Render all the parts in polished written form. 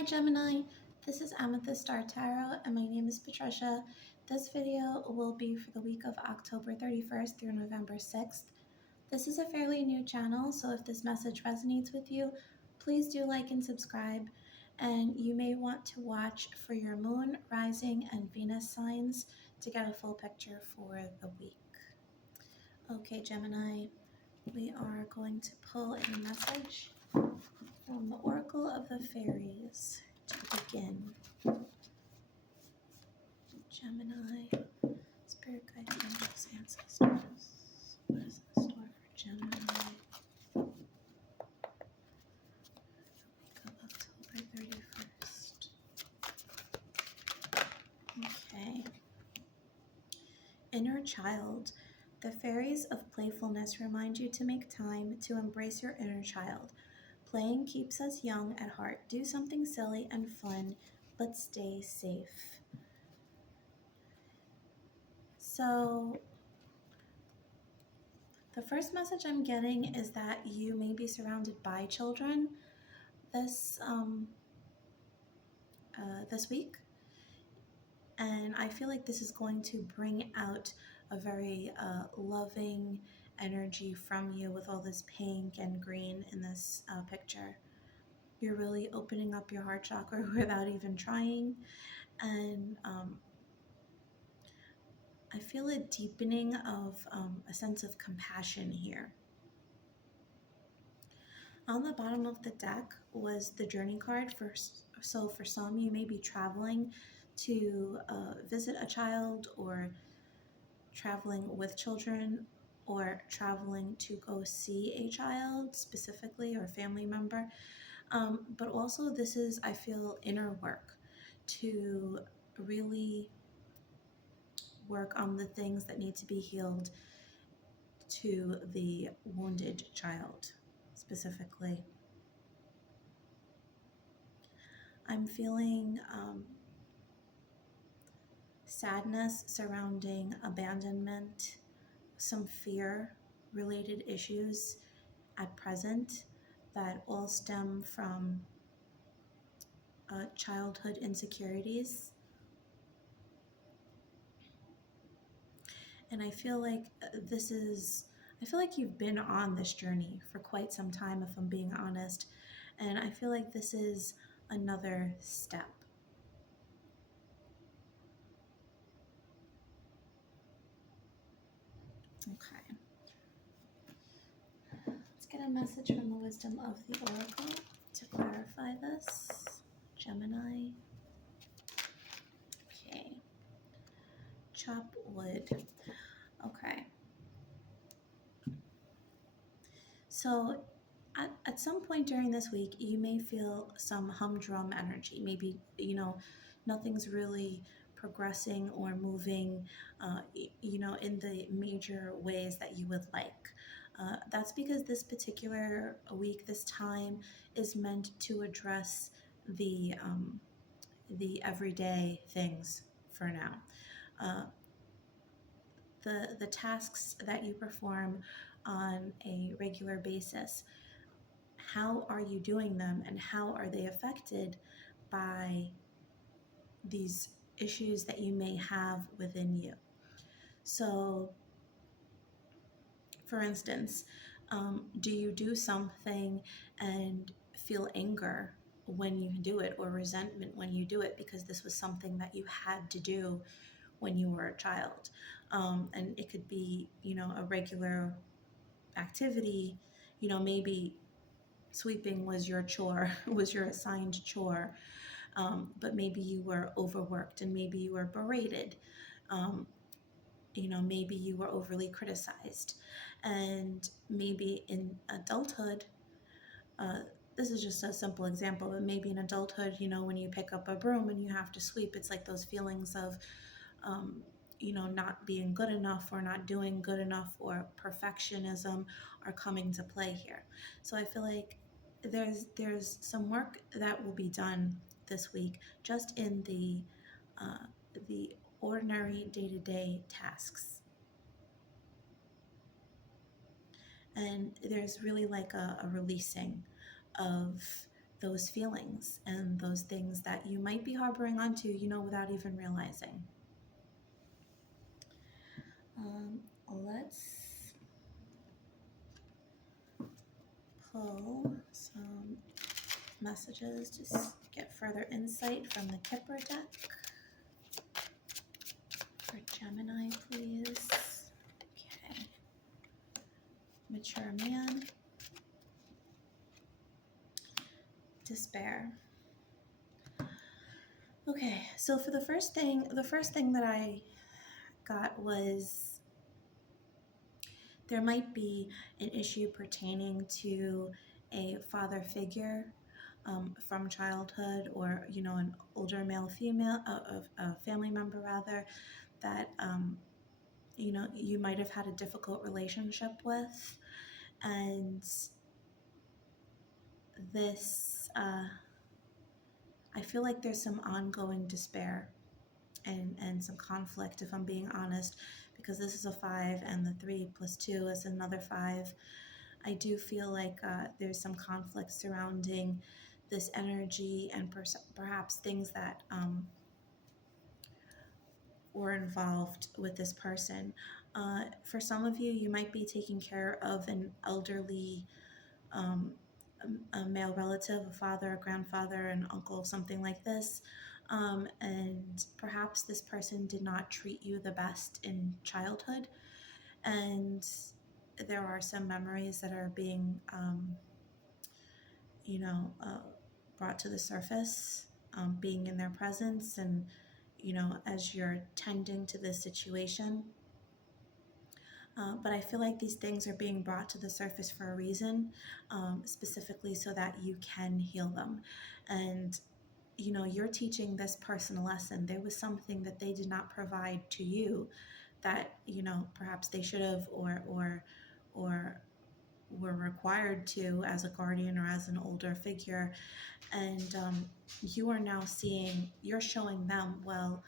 Hi Gemini, this is Amethyst Star Tarot and my name is Patricia. This video will be for the week of October 31st through November 6th. This is a fairly new channel, so if this message resonates with you, please do like and subscribe. And you may want to watch for your moon, rising, and Venus signs to get a full picture for the week. Okay, Gemini, we are going to pull a message from the Oracle of the Fairies to begin. Gemini, Spirit Guides, Angels, Ancestors. What is in store for Gemini? The week of October 31st. Okay. Inner child. The fairies of playfulness remind you to make time to embrace your inner child. Playing keeps us young at heart. Do something silly and fun, but stay safe. So, the first message I'm getting is that you may be surrounded by children this this week, and I feel like this is going to bring out a very loving energy from you with all this pink and green in this picture. You're really opening up your heart chakra without even trying, and I feel a deepening of a sense of compassion here. On the bottom of the deck was the journey card. So for some, you may be traveling to visit a child, or traveling with children, or traveling to go see a child specifically or a family member. But also this is, I feel, inner work to really work on the things that need to be healed to the wounded child specifically. I'm feeling sadness surrounding abandonment, some fear related issues at present that all stem from childhood insecurities. And I feel like I feel like you've been on this journey for quite some time, if I'm being honest. And I feel like this is another step. Okay. Let's get a message from the wisdom of the Oracle to clarify this. Gemini. Okay. Chop wood. Okay. So at some point during this week, you may feel some humdrum energy. Maybe, nothing's really progressing or moving, in the major ways that you would like. That's because this particular week, this time, is meant to address the everyday things for now. The tasks that you perform on a regular basis, how are you doing them, and how are they affected by these issues that you may have within you? So, for instance, do you do something and feel anger when you do it, or resentment when you do it, because this was something that you had to do when you were a child? And it could be, a regular activity, maybe sweeping was your chore, was your assigned chore, but maybe you were overworked, and maybe you were berated, maybe you were overly criticized, and maybe in adulthood, this is just a simple example, but maybe in adulthood, when you pick up a broom and you have to sweep, it's like those feelings of, not being good enough, or not doing good enough, or perfectionism are coming to play here. So I feel like there's some work that will be done this week, just in the ordinary day-to-day tasks. And there's really like a releasing of those feelings and those things that you might be harboring onto, without even realizing. Let's pull some messages to get further insight from the Kipper deck. For Gemini, please. Okay. Mature man. Despair. Okay, so for the first thing that I got was there might be an issue pertaining to a father figure from childhood, or an older male female a family member rather, that you might have had a difficult relationship with, and this I feel like there's some ongoing despair and some conflict, if I'm being honest, because this is a 5 and the 3 plus 2 is another 5. I do feel like there's some conflict surrounding this energy, and perhaps things that were involved with this person. For some of you, you might be taking care of an elderly a male relative, a father, a grandfather, an uncle, something like this. And perhaps this person did not treat you the best in childhood. And there are some memories that are being, brought to the surface, being in their presence. And, as you're tending to this situation, but I feel like these things are being brought to the surface for a reason, specifically so that you can heal them. And, you're teaching this person a lesson. There was something that they did not provide to you that, perhaps they should have, or were required to as a guardian or as an older figure. And you are now you're showing them, well,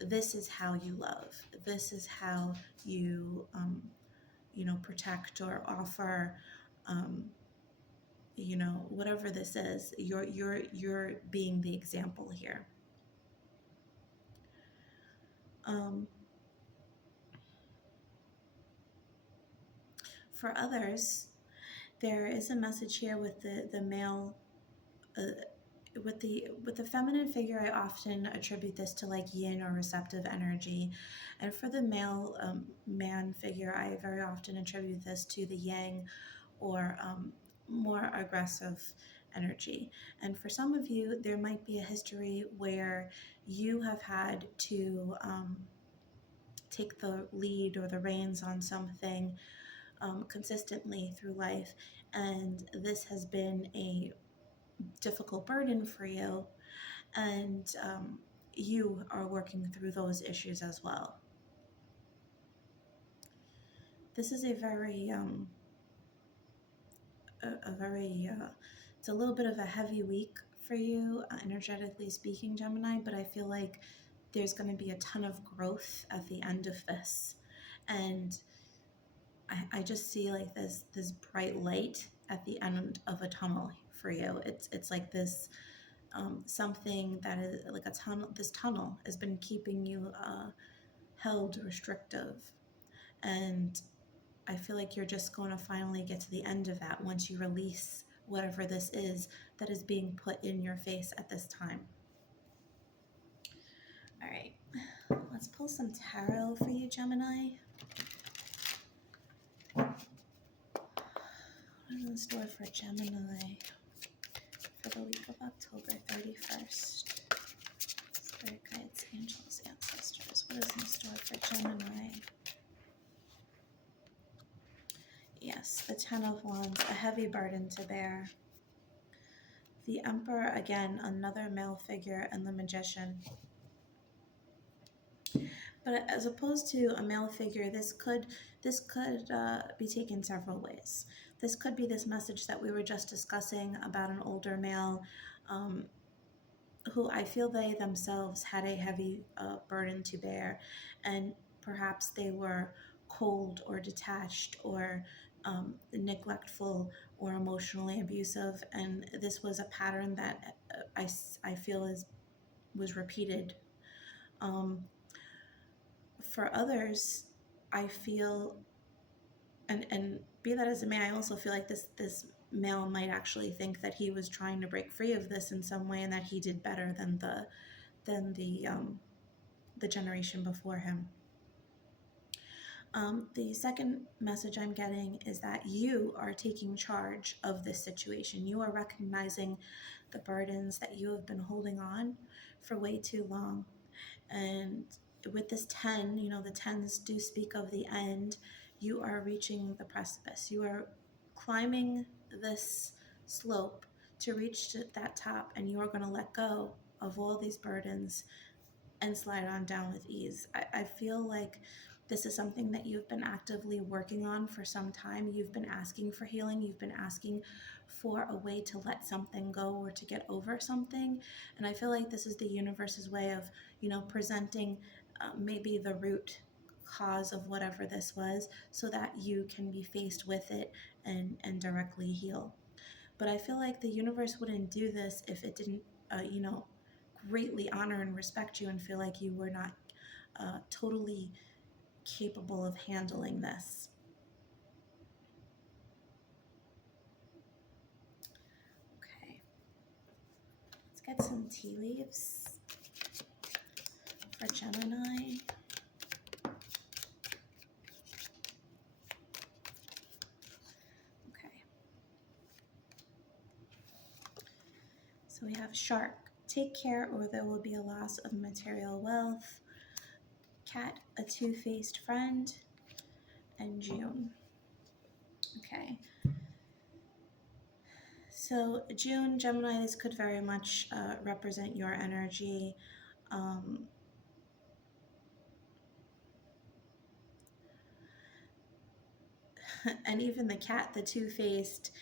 this is how you love. This is how you, protect or offer, whatever this is. You're being the example here. For others, there is a message here with the male. With the feminine figure, I often attribute this to like yin or receptive energy, and for the male man figure, I very often attribute this to the yang, or more aggressive energy. And for some of you, there might be a history where you have had to take the lead or the reins on something consistently through life, and this has been a difficult burden for you, and you are working through those issues as well. This is a very it's a little bit of a heavy week for you, energetically speaking, Gemini, but I feel like there's going to be a ton of growth at the end of this. And I just see like this bright light at the end of a tunnel for you. It's like this something that is like a tunnel. This tunnel has been keeping you held restrictive, and I feel like you're just going to finally get to the end of that once you release whatever this is that is being put in your face at this time. All right, let's pull some tarot for you, Gemini. What is in store for Gemini for the week of October 31st? Spirit guides, angels, ancestors. What is in store for Gemini? Yes, the 10 of Wands, a heavy burden to bear. The Emperor, again, another male figure, and the Magician. But as opposed to a male figure, this could be taken several ways. This could be this message that we were just discussing about an older male who I feel they themselves had a heavy burden to bear, and perhaps they were cold or detached, or neglectful or emotionally abusive, and this was a pattern that I feel was repeated. Um, for others, I feel, and be that as it may, I also feel like this male might actually think that he was trying to break free of this in some way, and that he did better than the generation before him. The second message I'm getting is that you are taking charge of this situation. You are recognizing the burdens that you have been holding on for way too long. And with this 10, the tens do speak of the end. You are reaching the precipice. You are climbing this slope to reach to that top, and you are going to let go of all these burdens and slide on down with ease. I feel like this is something that you've been actively working on for some time. You've been asking for healing. You've been asking for a way to let something go or to get over something. And I feel like this is the universe's way of, presenting maybe the root cause of whatever this was, so that you can be faced with it and directly heal. But I feel like the universe wouldn't do this if it didn't, greatly honor and respect you and feel like you were not totally capable of handling this. Okay, let's get some tea leaves for Gemini. Okay, so we have Shark. Take care or there will be a loss of material wealth. Cat, a two-faced friend. And June. Okay. So June, Gemini, this could very much represent your energy. And even the cat, the two-faced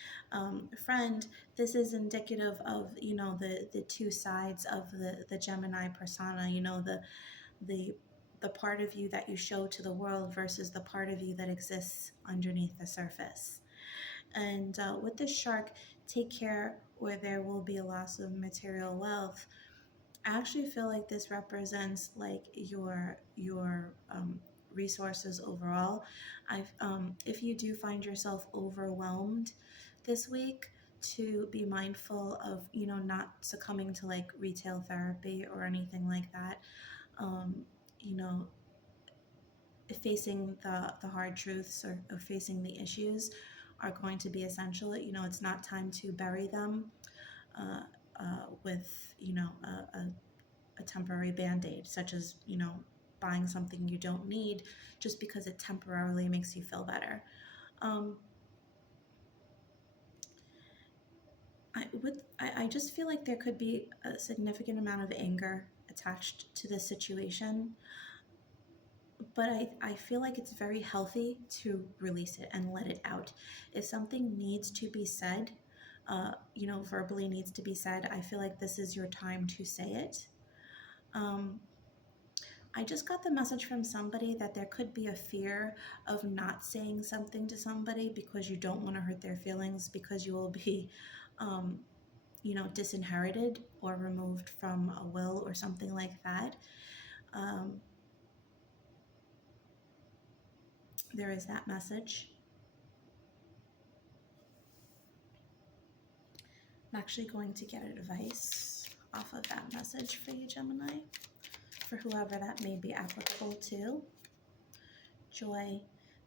friend, this is indicative of, the two sides of the Gemini persona, the part of you that you show to the world versus the part of you that exists underneath the surface. And with the Shark, take care or there will be a loss of material wealth. I actually feel like this represents like your resources overall. If you do find yourself overwhelmed this week, to be mindful of not succumbing to like retail therapy or anything like that. You know, facing the hard truths or facing the issues are going to be essential. It's not time to bury them with a temporary band-aid, such as buying something you don't need just because it temporarily makes you feel better. I just feel like there could be a significant amount of anger attached to this situation, but I feel like it's very healthy to release it and let it out. If something needs to be said, verbally needs to be said, I feel like this is your time to say it. I just got the message from somebody that there could be a fear of not saying something to somebody because you don't want to hurt their feelings, because you will be, disinherited or removed from a will or something like that. There is that message. I'm actually going to get advice off of that message for you, Gemini, for whoever that may be applicable to. Joy,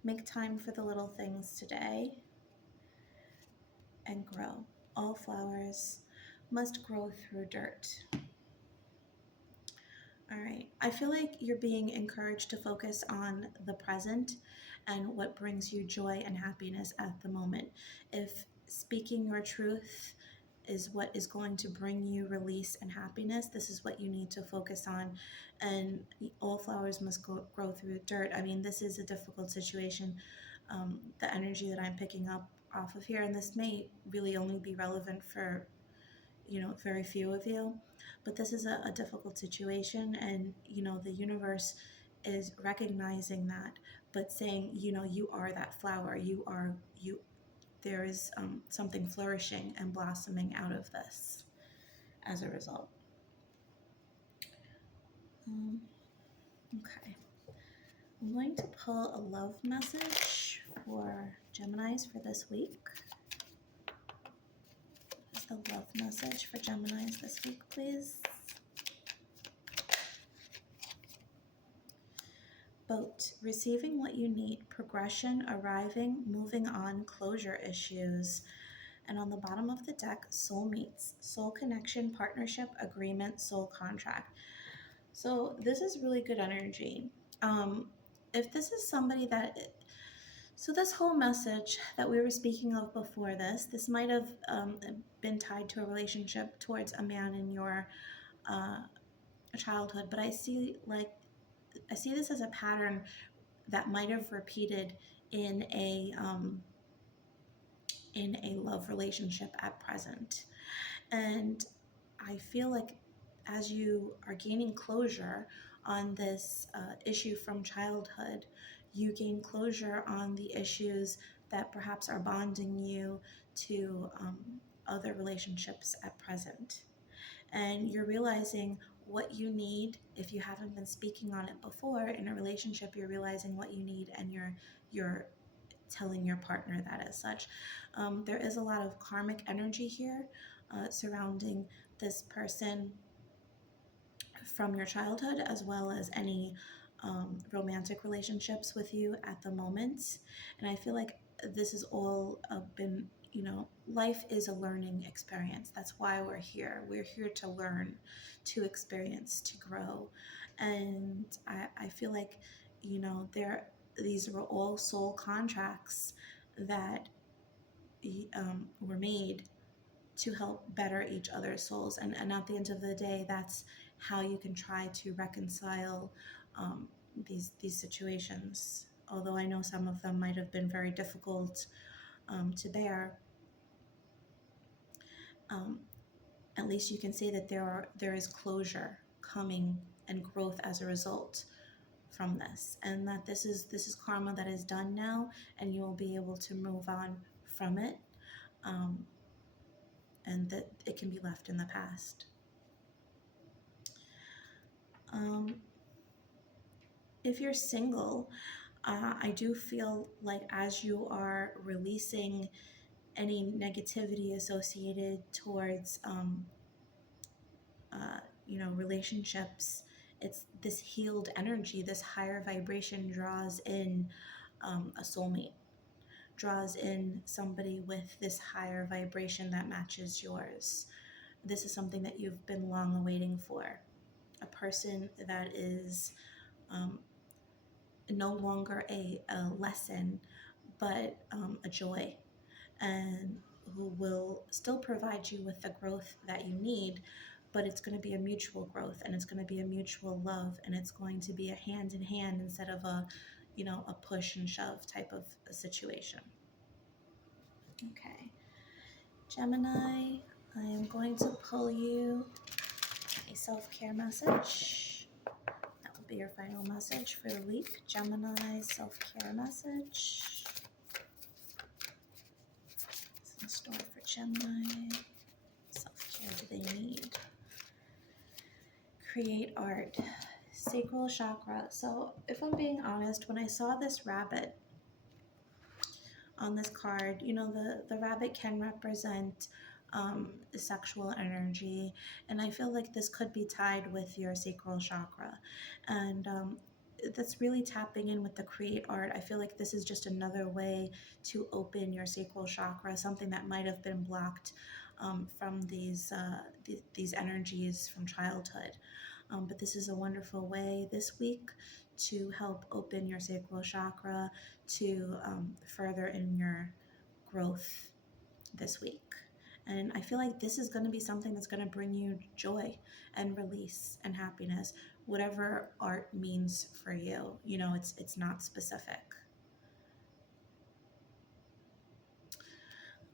make time for the little things today and grow. All flowers must grow through dirt. All right. I feel like you're being encouraged to focus on the present and what brings you joy and happiness at the moment. If speaking your truth is what is going to bring you release and happiness, this is what you need to focus on. And all flowers must grow through dirt. I mean, this is a difficult situation. The energy that I'm picking up off of here, and this may really only be relevant for very few of you, but this is a difficult situation, and the universe is recognizing that, but saying you are that flower, there is something flourishing and blossoming out of this as a result. Okay. I'm going to pull a love message for Geminis for this week. What is the love message for Geminis this week, please? Boat, receiving what you need, progression, arriving, moving on, closure issues. And on the bottom of the deck, soulmates, soul connection, partnership, agreement, soul contract. So this is really good energy. If this is somebody that, so this whole message that we were speaking of before this might have been tied to a relationship towards a man in your childhood, but I see this as a pattern that might have repeated in a love relationship at present. And I feel like as you are gaining closure on this issue from childhood, you gain closure on the issues that perhaps are bonding you to other relationships at present. And you're realizing what you need. If you haven't been speaking on it before in a relationship, you're realizing what you need, and you're telling your partner that as such. There is a lot of karmic energy here surrounding this person from your childhood, as well as any romantic relationships with you at the moment. And I feel like this has all been, life is a learning experience. That's why we're here. We're here to learn, to experience, to grow. And I feel like, these were all soul contracts that were made to help better each other's souls. And at the end of the day, that's how you can try to reconcile these situations. Although I know some of them might have been very difficult to bear, at least you can say that there is closure coming and growth as a result from this, and that this is karma that is done now, and you will be able to move on from it, and that it can be left in the past. If you're single, I do feel like as you are releasing any negativity associated towards relationships, it's this healed energy, this higher vibration draws in a soulmate, draws in somebody with this higher vibration that matches yours. This is something that you've been long awaiting for, a person that is no longer a lesson, but a joy, and who will still provide you with the growth that you need, but it's going to be a mutual growth, and it's going to be a mutual love, and it's going to be a hand in hand instead of a push and shove type of a situation. Okay, Gemini, I am going to pull you a self-care message. That will be your final message for the week. Gemini self-care message. What's in store for Gemini? Self-care do they need? Create art. Sacral chakra. So if I'm being honest, when I saw this rabbit on this card, the rabbit can represent sexual energy, and I feel like this could be tied with your sacral chakra, and that's really tapping in with the create art. I feel like this is just another way to open your sacral chakra, something that might have been blocked from these energies from childhood. But this is a wonderful way this week to help open your sacral chakra, to further in your growth this week. And I feel like this is going to be something that's going to bring you joy and release and happiness, whatever art means for you. It's not specific.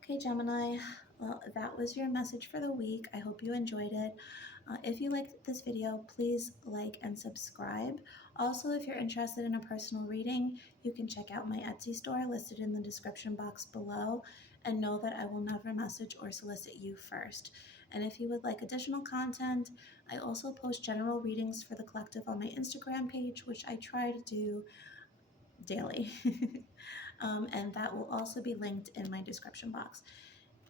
Okay, Gemini, well, that was your message for the week. I hope you enjoyed it. If you liked this video, please like and subscribe. Also, if you're interested in a personal reading, you can check out my Etsy store listed in the description box below, and know that I will never message or solicit you first. And if you would like additional content, I also post general readings for the collective on my Instagram page, which I try to do daily. And that will also be linked in my description box.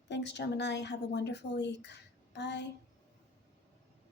Thanks, Gemini. Have a wonderful week. Bye.